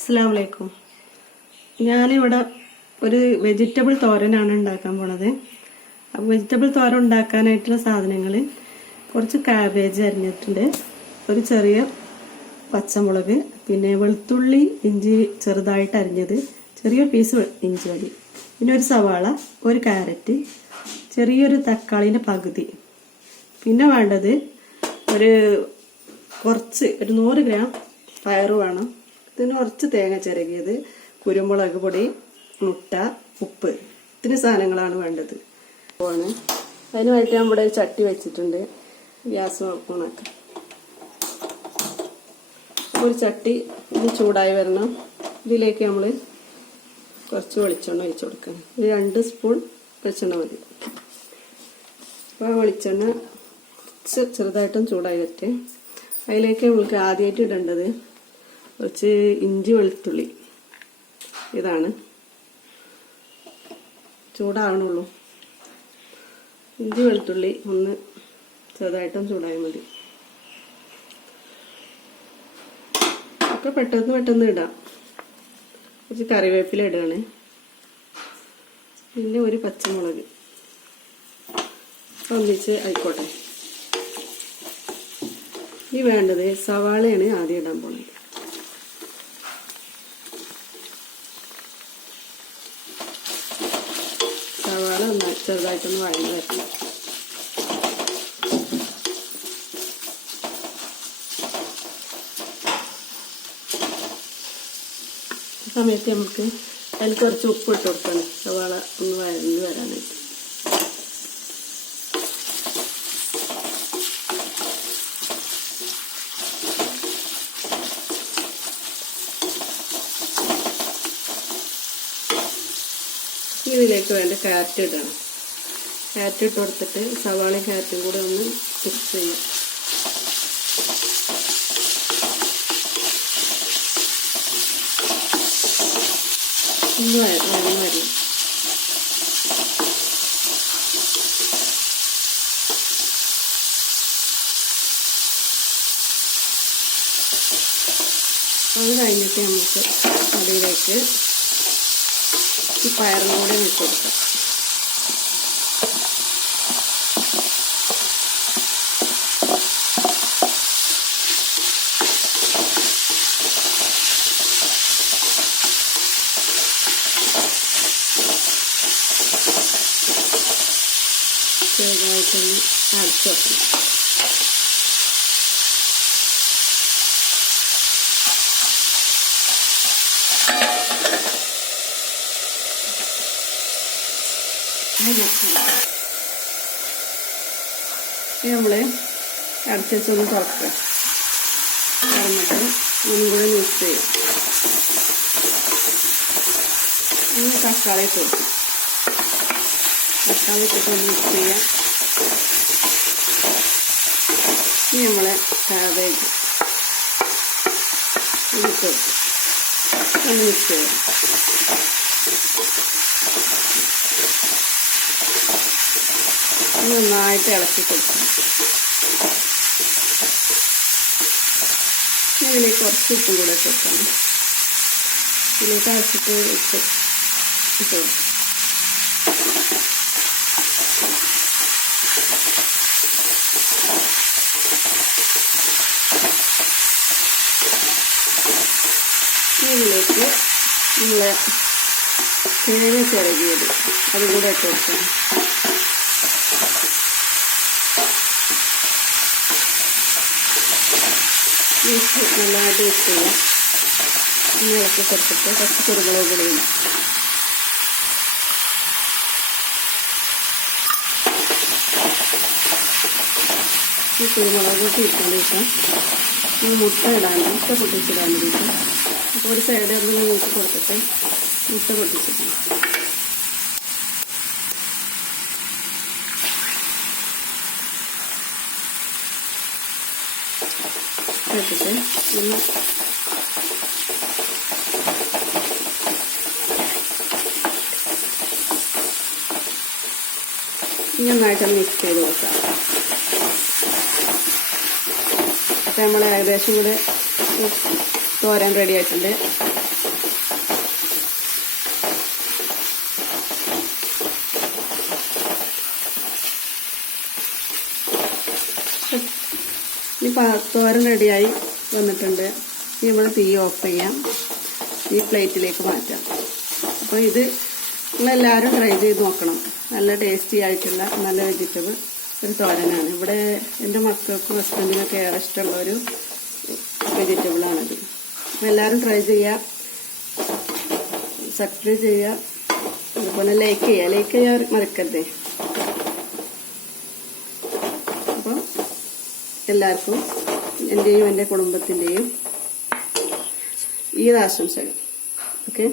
അസ്സലാമു അലൈക്കും. ഞാനിവിടെ ഒരു വെജിറ്റബിൾ തോരനാണ് ഉണ്ടാക്കാൻ പോണത്. അപ്പോൾ വെജിറ്റബിൾ തോരൻ ഉണ്ടാക്കാനായിട്ടുള്ള സാധനങ്ങൾ കുറച്ച് കാബേജ് അരിഞ്ഞിട്ടുണ്ട്, ഒരു ചെറിയ പച്ചമുളക്, പിന്നെ വെളുത്തുള്ളി ഇഞ്ചി ചെറുതായിട്ട് അരിഞ്ഞത്, ചെറിയ പീസ് ഇഞ്ചി മതി, പിന്നെ ഒരു സവാള, ഒരു ക്യാരറ്റ്, ചെറിയൊരു തക്കാളിൻ്റെ പകുതി, പിന്നെ വേണ്ടത് ഒരു 100 ഗ്രാം പയറ് വേണം, ഇതിന് കുറച്ച് തേങ്ങ ചിരകിയത്, കുരുമുളക് പൊടി, മുട്ട, ഉപ്പ്, ഇത്തിരി സാധനങ്ങളാണ് വേണ്ടത്. അതിനുമായിട്ട് ഞാൻ ഇവിടെ ഒരു ചട്ടി വെച്ചിട്ടുണ്ട്. ഗ്യാസ് ഓണാക്കാം. ഒരു ചട്ടി ഇത് ചൂടായി വരണം. ഇതിലേക്ക് നമ്മൾ കുറച്ച് വെളിച്ചെണ്ണ ഒഴിച്ചു കൊടുക്കണം. ഒരു 2 സ്പൂൺ വെളിച്ചെണ്ണ മതി. അപ്പോൾ വെളിച്ചെണ്ണ ചെറുതായിട്ടും ചൂടായി വരട്ടെ. അതിലേക്ക് നമ്മൾക്ക് ആദ്യമായിട്ട് ഇടേണ്ടത് കുറച്ച് ഇഞ്ചി വെളുത്തുള്ളി. ഇതാണ് ചൂടാവണുള്ളൂ. ഇഞ്ചി വെളുത്തുള്ളി ഒന്ന് ചെറുതായിട്ടും ചൂടായാൽ മതി. ഒക്കെ പെട്ടെന്ന് ഇടാം. കുറച്ച് കറിവേപ്പില ഇടുകയാണ്, പിന്നെ ഒരു പച്ചമുളക് ഒന്നിച്ച് ആയിക്കോട്ടെ. ഇനി വേണ്ടത് സവാളയാണ് ആദ്യം ഇടാൻ പോകുന്നത്. സവാള ചെറുതായിട്ടൊന്ന് വഴങ്ങി വരണം. ഈ സമയത്ത് നമുക്ക് അതിൽ കുറച്ച് ഉപ്പ് ഇട്ട് കൊടുക്കണം, സവാള ഒന്ന് വഴങ്ങി വരാനായിട്ട്. ഇതിലേക്ക് വേണ്ട ക്യാരറ്റ് ഇടണം. ക്യാരറ്റ് ഇട്ട് കൊടുത്തിട്ട് സവാളയും ക്യാരറ്റും കൂടെ ഒന്ന് മിക്സ് ചെയ്യാം. ഒന്ന് വരണം. അത് കഴിഞ്ഞിട്ട് നമുക്ക് അതിലേക്ക് ഈ പയറും കൂടെ ഇട്ട് കൊടുക്കാം. ചെറുതായിട്ടൊന്ന് അടച്ചു വെക്കണം. നമ്മൾ അടച്ചു വെച്ചൊന്ന് തുറക്കുക. തുറന്നിട്ട് ഒന്നും കൂടെ മിക്സ് ചെയ്യാം. തക്കാളി ഇട്ട് കൊടുക്കും. തക്കാളി ഇട്ടിട്ട് ഒന്ന് മിക്സ് ചെയ്യാം. ഇനി നമ്മളെ കാബേജ് ഇട്ട് കൊടുക്കും. ഒന്ന് മിക്സ് ചെയ്യാം. നന്നായിട്ട് ഇളക്കി കൊടുക്കണം. ഇതിലേക്ക് കുറച്ച് ഉപ്പും കൂടെ ഇട്ട് കൊടുക്കണം. ഇതിലേക്ക് അരച്ചിട്ട് ഇട്ട് കൊടുക്കും. ഇതിലേക്ക് നമ്മളെ തേങ്ങ ചിരകിയത് അതും കൂടെ ഇട്ട് കൊടുക്കണം. നന്നായിട്ട് മിക്സ് ചെയ്യാം. ഇളക്കി കൊടുത്തിട്ട് കുറച്ച് കുരുമുളക് പൊടിയും ഈ കുരുമുളക് ഇട്ടാണ്ടിരിക്കാം. ഈ മുട്ട പൊട്ടിച്ചിടാൻ വേണ്ടിയിട്ട്. അപ്പോൾ ഒരു സൈഡ് ഒന്ന് നോക്കി കൊടുത്തിട്ട് മുട്ട പൊട്ടിച്ചിട്ടാണ്. ഇട്ടിട്ട് ഒന്ന് നന്നായിട്ടൊന്ന് മിക്സ് ചെയ്ത് വെക്കാം. അപ്പോൾ നമ്മൾ ഏകദേശം കൂടെ തോരൻ റെഡി ആയിട്ടുണ്ട്. തോരൻ റെഡിയായി വന്നിട്ടുണ്ട്. ഇനി നമ്മൾ തീ ഓഫ് ചെയ്യാം. ഈ പ്ലേറ്റിലേക്ക് മാറ്റാം. അപ്പോൾ ഇത് നിങ്ങളെല്ലാവരും ട്രൈ ചെയ്ത് നോക്കണം. നല്ല ടേസ്റ്റി ആയിട്ടുള്ള നല്ല വെജിറ്റബിൾ ഒരു തോരനാണ്. ഇവിടെ എൻ്റെ മക്കൾക്കും ഹസ്ബൻഡിനൊക്കെ ഏറെ ഇഷ്ടമുള്ള ഒരു വെജിറ്റബിളാണത്. എല്ലാവരും ട്രൈ ചെയ്യുക, സബ്സ്ക്രൈബ് ചെയ്യുക, അതുപോലെ ലൈക്ക് ചെയ്യാൻ മറക്കരുതേ. അപ്പോൾ എല്ലാവർക്കും എൻ്റെയും എൻ്റെ കുടുംബത്തിൻ്റെയും ഈദ് ആശംസകൾ. ഓക്കെ.